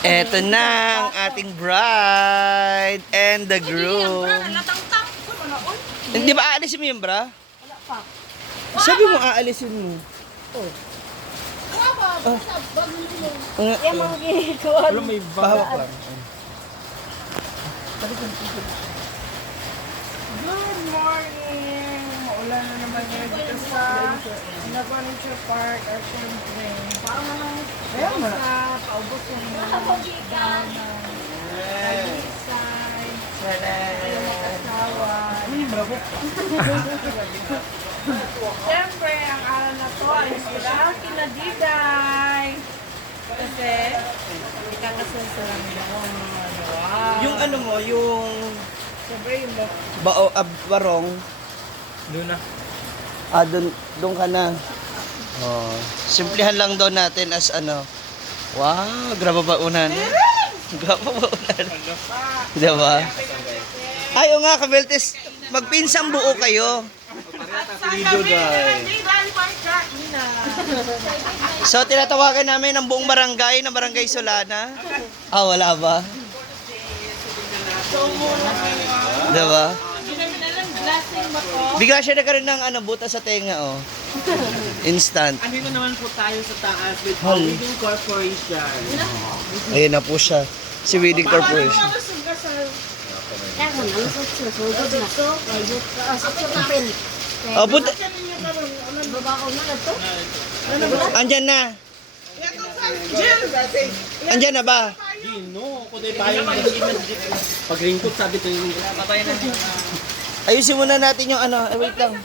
Eto na ang ating bride and the groom. Hindi ba aalisin mo yung bra? Wala pa. Sabi mo aalisin mo. Yung mga ginagawa. Pahawak lang. Good morning! Maulan na naman ngayon dito sa Navanture Park, Argentine. Ayan mo na. Paubos yung mga side. Ayaw mag-asawa. Siyempre, ang araw na to ay sila kinadiday. Kasi, ikakasal sa lang yun. Wow. Yung ano mo, yung Siyempre, yung barong. Doon na. Doon ka na. Oh, simplihan lang daw natin as ano. Wow, grabe ba unan? Grabe ba unan? Diba? Ay, o nga, Kabeltes, magpinsang buo kayo. So, tinatawagan namin ang buong barangay na Barangay Solana. Ah, wala ba? Diba? Bigla siya nagkaroon ng ano, butas sa tenga, oh. Instant. Andito naman po tayo sa taas with Hol. Wedding Corporation. Ayun na po siya. Si Wedding Corporation. Kaya ko na, susugod na. Susugod na pin. Oh, buta. Baba ko na ito. Andyan na. Andyan na ba? Gino, kundi pa yung pag-ringkot sabi ko yung babay na. Ayusin muna natin yung ano. Wait lang.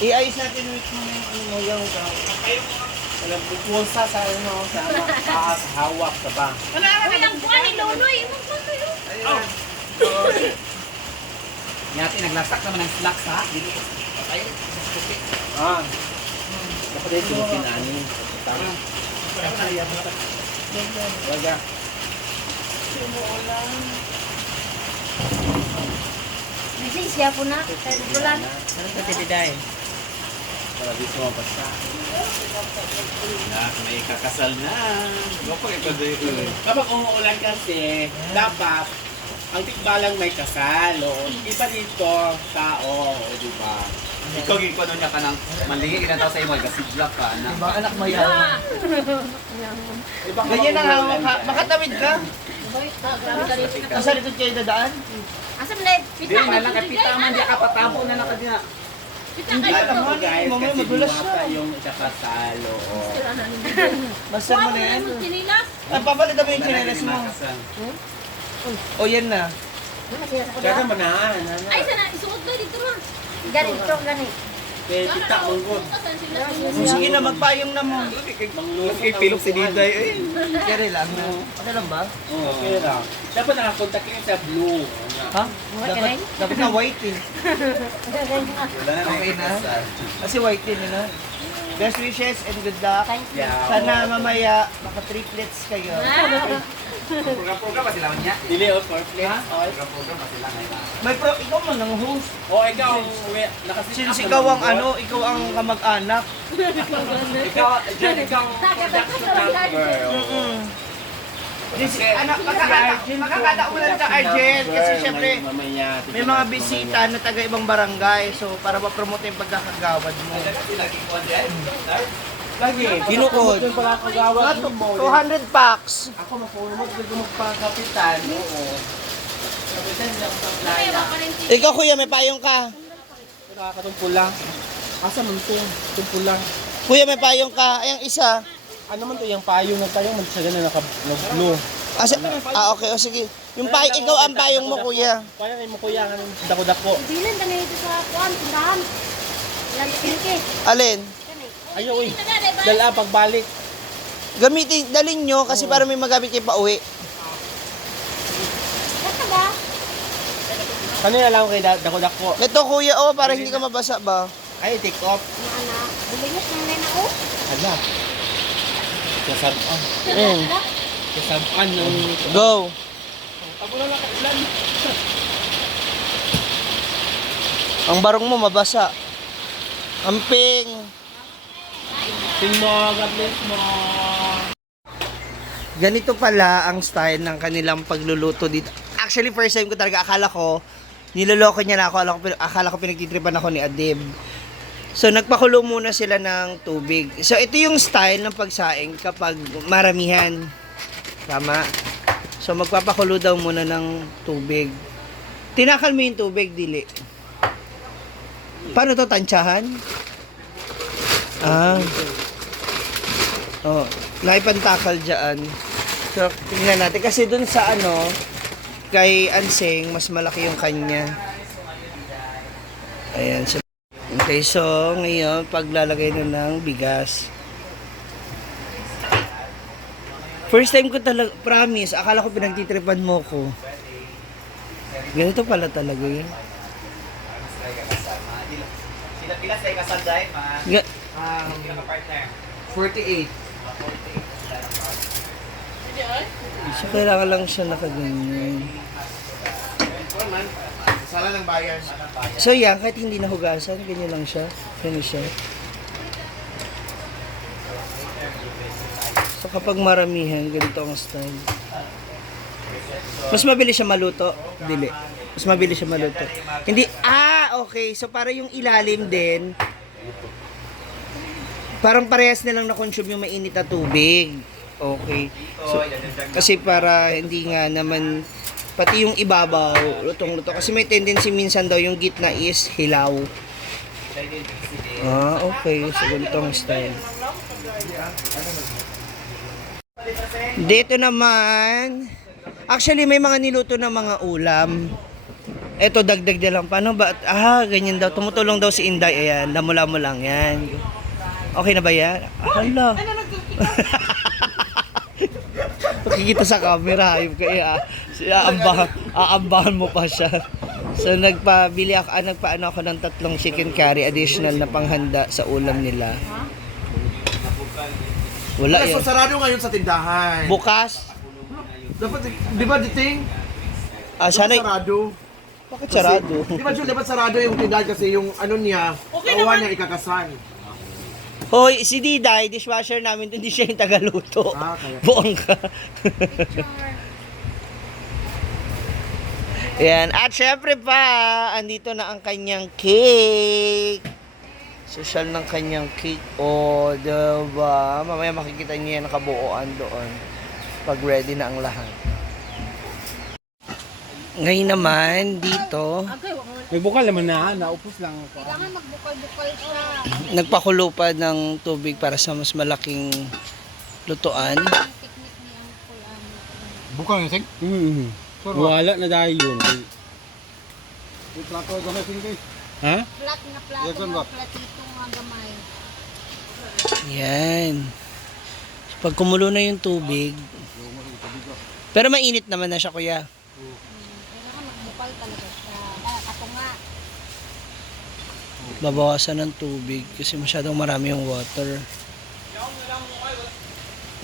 I-ayos natin yung Walang pupunsa sa ano, sa hawak sa ba. Walang buwan ni Loloy. Yati naglasak naman ng slacks ha. Dito ko patay. Ah. Dapat ito yung pinanin. Tama. Waga. Kasi siya po na. Bulan. Ano sa tiniday? Para dito mapasa. May kakasal na. Kapag umuulan kasi, dapat ang tikbalang may kasal. Iba dito, tao, di ba? Ikaw gikono niya ka ng mali, ilan tao sa imo, kasi black ka na. Diba, anak mo yan? Ganyan na nga, makatawid ka. Asa dito kayo dadaan? Asa mo na? Hindi, nalang kapita man, di ka patabo na nakadya. Hindi alam mo, Guys, mamaya kasi madulas diwata siya. yung ikakasal, oo. Basta mo na yan. Sinilas? Ay, papalit mo yung chinelas mo. O, yan na. Kaya man na, Ay, sana. Isuot ko dito ma. Ganito, ganito. kaya kita mong good. Sige na, magpayong na mo. Kay pilok si Diday, eh. Kere lang na. Okay lang ba? Oo, okay lang. Dapat nakakontak kayo sa blue. Ha? Dapat na white eh. Wala na Okay na? Kasi white din na. Best wishes and good luck. Sana mamaya maka-triplets kayo. Program pa sila niya. Dili o for plate. Program pa sila ngayon. May ikaw man ang host. O ikaw, nakasit Since ikaw ang ano, ikaw ang kamag-anak. Ikaw, dyan ikaw production number. Makakataulan ka, Argent. Kasi syempre, may mga bisita na taga ibang barangay. So, para ma-promote yung pagkakagawad mo. Lagi. Binukod. Yung pala kagawad mo. 200 packs. Ako mapulumot ko magpakapitan. Oo. Kapitan niya ang supplier. Ikaw, kuya, may payong ka. Nakakatumpul lang. Asa man ito? Tumpul lang. Kuya, may payong ka. Ayang isa. Ano man to yung payong ng tayong magsaga na naka-blue. Okay. O, sige. Yung payong, ikaw ang payong mo, kuya. Payong ay mo kuya, anong dako-dako. Bilan ka na ito sa kuwan, tindahan. Lagi kinke. Alin? Ayaw eh. Dala pagbalik. Gamitin, dalin nyo kasi para may magamit kayo pa uwi. Kata ba? Kanina lang kay dako-dako. Ito, kuya, para hindi ka mabasa ba? Ay, take off. Mga anak. Bulinyos na rin ako. Hala. Kasabaan. Ala. Kasabaan ng... Go. Ako na lang kailan. Ang barong mo mabasa. Amping. Ting mo, God bless mo. Ganito pala ang style ng kanilang pagluluto dito. Actually, first time ko talaga, akala ko, niloloko niya na ako, akala ko pinagtitripan ako ni Adib. So, nagpakulo muna sila ng tubig. So, ito yung style ng pagsaing kapag maramihan. Tama? So, magpapakulo daw muna ng tubig. Tinakal mo yung tubig, dili. Paano to, tansyahan? Oh, naipantakal dyan. So, tingnan natin. Kasi dun sa kay Anseng, mas malaki yung kanya. Ayan. So, okay, so, ngayon, paglalagay na ng bigas. First time ko talaga, promise, akala ko pinagtitripan mo ko. Ganito pala talaga yun. Sila sa ikasal dahil, sila ka partner. 48. So, kailangan lang siya nakaganyan. Sala ng bayan. So, yan, kahit hindi nahugasan, ganyan lang siya. Ganyan siya. So, kapag maramihan, ganito ang style. Mas mabilis siya maluto. Dili. Mas mabilis siya maluto. Hindi, okay. So, para yung ilalim din, parang parehas na lang na-consume yung mainit na tubig. Okay. So, kasi para hindi nga naman, pati yung ibabaw, lutong-luto. Kasi may tendency minsan daw yung gitna is hilaw. Okay. So, ganito ang style. Dito naman, actually may mga niluto na mga ulam. Eto, dagdag na lang. Paano ba? Ganyan daw. Tumutulong daw si Inday. Ayan, damula mo lang yan. Okay na ba yan? Hala. Pakikita sa camera. Hayop kaya. Aambahan mo pa siya. So, nagpaano ako ng 3 chicken curry additional na panghanda sa ulam nila. Wala So, yan. sarado ngayon sa tindahan. Bukas? Dapat, di ba, Diting? Sana. Sarado. Bakit sarado? Di ba, Jul, dapat sarado yung tindahan kasi yung niya, awa niya ikakasal. Hoy, si Diday, dishwasher namin, hindi siya yung tagaluto. Kaya. Buong ka. Yan. At syempre pa, andito na ang kanyang cake. Social ng kanyang cake. Diba? Mamaya makikita niyo yan nakabuoan doon. Pag ready na ang lahat. Ngayon naman, dito, May bukal naman naupos lang. Kailangan magbukal-bukal siya. nagpakulo pa ng tubig para sa mas malaking lutuan. Ang technique ni Uncle Bukal na sing? Wala na dahil yun. Ha? Flat na plato na platito nga gamay. Yan. Pag kumulo na yung tubig, pero mainit naman na siya, kuya. Kailangan magbukal talaga siya. Ako nga. Babawasan ng tubig kasi masyadong marami yung water.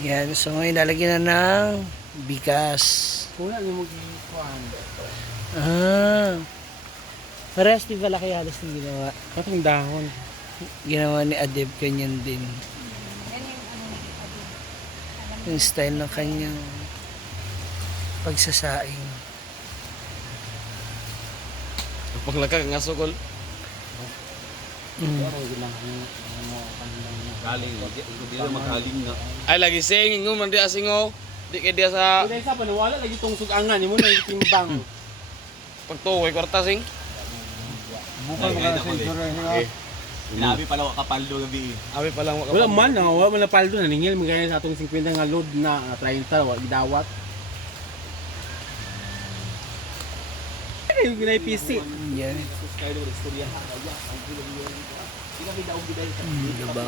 Yan. So ngayon lalagyan na ng bigas. Wala na mag-kuhan. Parehas di pala kaya halos ng ginawa. Katong dahon. Ginawa ni Adeb kanyan din. Yan yung Yung style ng kanyang pagsasaing. Paglaka nga sugol. Galing, hindi na magaling na. Ay lagi sing, ingon man di asingo. Di kay dia sa Kaya sa panawala lagi itong sugangan. Yung muna yung timbang. pagtuoy kwarta sing. Bukal mo kasi Labi pala kapaldo gabi. Abi pa lang wala man, wala man na paldo. Naningil magaya sa atong 50 nga load na 30. Wala gidawat. Ay, ginay PC. Yan. Diba?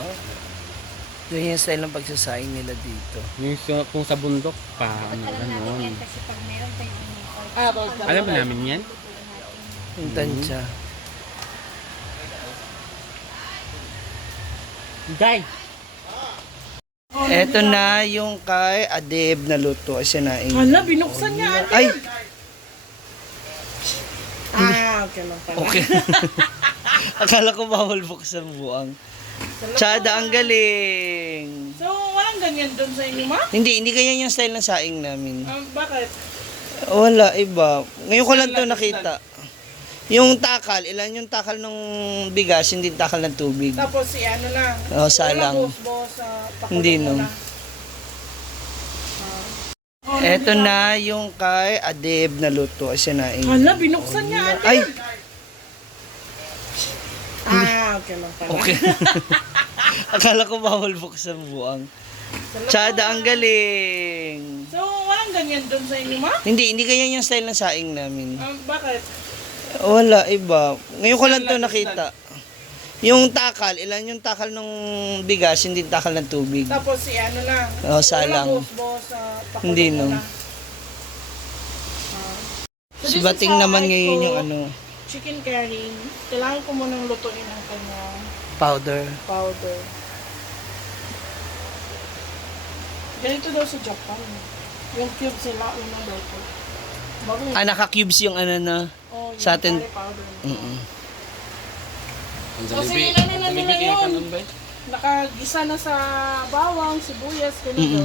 Yan yung style ng pagsasaing nila dito. Yung kung sa bundok pa, yan kasi pag meron tayong Alam ba namin yan? Yung tansya. Day! Eto na yung kay Adeb na luto. Ay, sinaing. Hala, binuksan niya. Ay! Okay lang pala. Okay. Akala ko bawal buksan buang. Tsada, ang galing. So, walang walang ganyan doon sa inyo, ma? Hindi ganyan yung style ng saing namin. Bakit? Wala, iba. Ngayon ko lang to nakita. Yung takal, ilan yung takal ng bigas, hindi takal ng tubig. Tapos si ano lang. Oh, salang. Walang boss sa pakulo Hindi, no. na. Eto na yung kay Adeb na luto. Ay, sinaing. Hala, binuksan niya. Ate. Ay! Okay lang pala. Okay. Akala ko bawal buksan buwang. Tsada, ang galing. So, walang ganyan doon sa inyo, ma? Hindi ganyan yung style ng saing namin. Bakit? Wala, iba. Ngayon ko lang to nakita. Yung takal, ilan yung takal ng bigas, hindi takal ng tubig. Tapos si ano lang. Oh, salang. Walang boss sa pakulo Hindi, no. na. So, Si this Bating is how naman I ngayon cook yung ano, chicken curry. Kailangan ko munang lutuin ang kanyang powder. powder. Ganito daw sa Japan. Yung cube sila, una daw to. Bago yung Naka-cubes yung ano na. yung sa atin- curry powder. Ang Kasi Jollibee. ano na Ang nila Jollibee, yun. kinakanon ba? Nakagisa na sa bawang, sibuyas, ganito.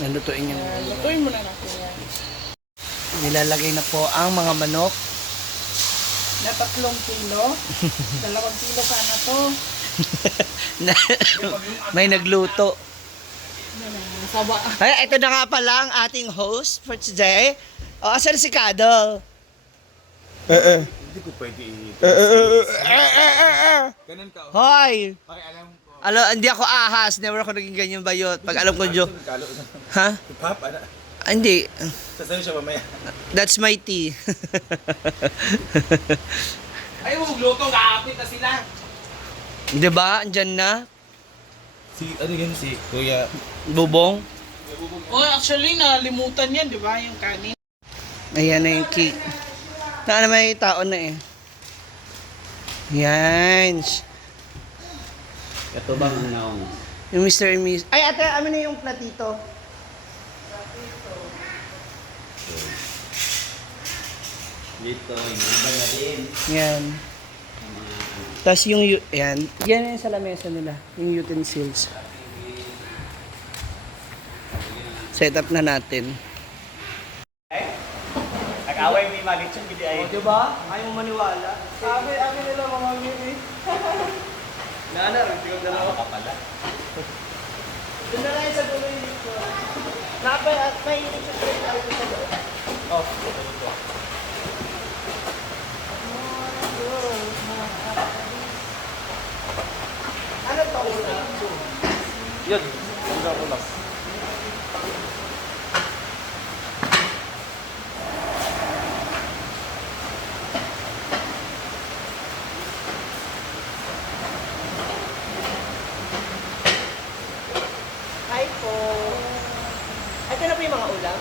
Nalutuin yung Lutuin mo na natin yan. nilalagay na po ang mga manok. Na 3 kilo. 2 kilo sana to. May nagluto. Saba. Ay, ito na nga pala ang ating host for today. O, asan si Kado? Hindi ko pwede Ganun ka. Hoy! Okay, alam ko. Hindi ako ahas. Never ako naging ganyan bayot. Pag alam ko, Kalo. ha? Pap, ano? Hindi. Sasayo siya mamaya. That's my tea. Ay, magluto, kaapit na sila. Diba? Andyan na. Si, ano yun, si Kuya. Bubong. Oh, actually, nalimutan yan, di ba? Yung kanin. Ayan na yung cake. May tao na eh. Yan. Ito bang ang naong? Yung Mr. and Miss. Ay, ate, amin na yung platito. Dito, yung iba na din. Yan. Tapos yung, yan. Yan yung sa lamesa nila. Yung utensils. Set up na natin. Nag-away may magit yung bili ay. Diba? Ayaw mo maniwala. Amin nila mga mimi. Nana, rin na Tawa ka pala. Doon na lang sa dulo yung dito. May initiative tayo sa dulo. Oh, Ano to? yun. Hanggang ulas. Hi po. Ito na po yung mga ulam.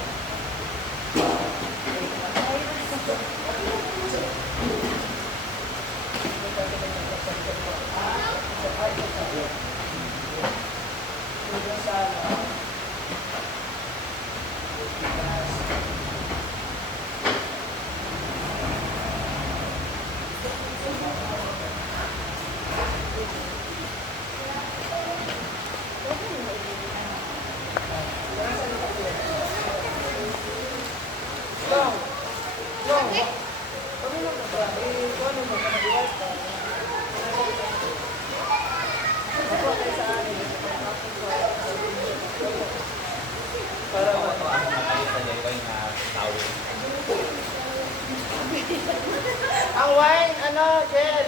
Ang wine, ano, Jen?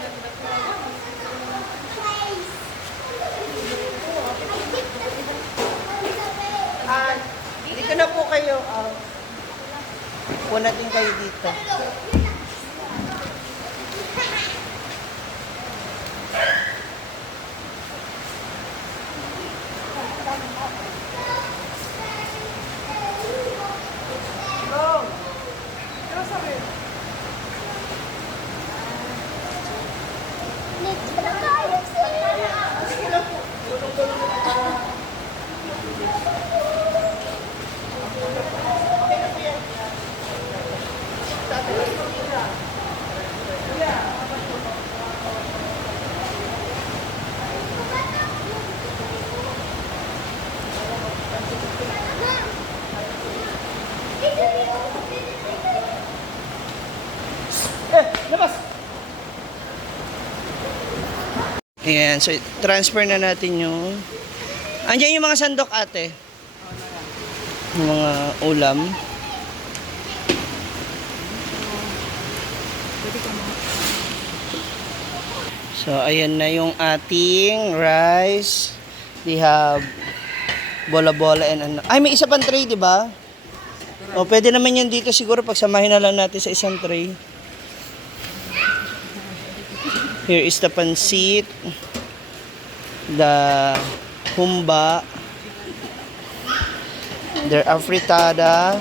Dito na po kayo. Punan din kayo dito. Sabi Ayan, so transfer na natin yung... Andiyan yung mga sandok, ate. Yung mga ulam. So, ayan na yung ating rice. We have bola-bola and ano. Ay, may isa pang tray, di ba? O, pwede naman yan dito siguro. Pagsamahin na lang natin sa isang tray. Here is the pansit. The humba. There are fritada.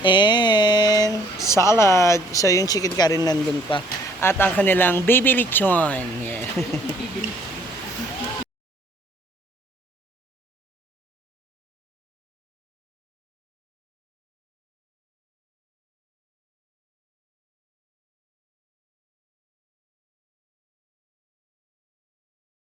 And salad. So, yung chicken curry nandun pa. At ang kanilang baby lechon. Yeah.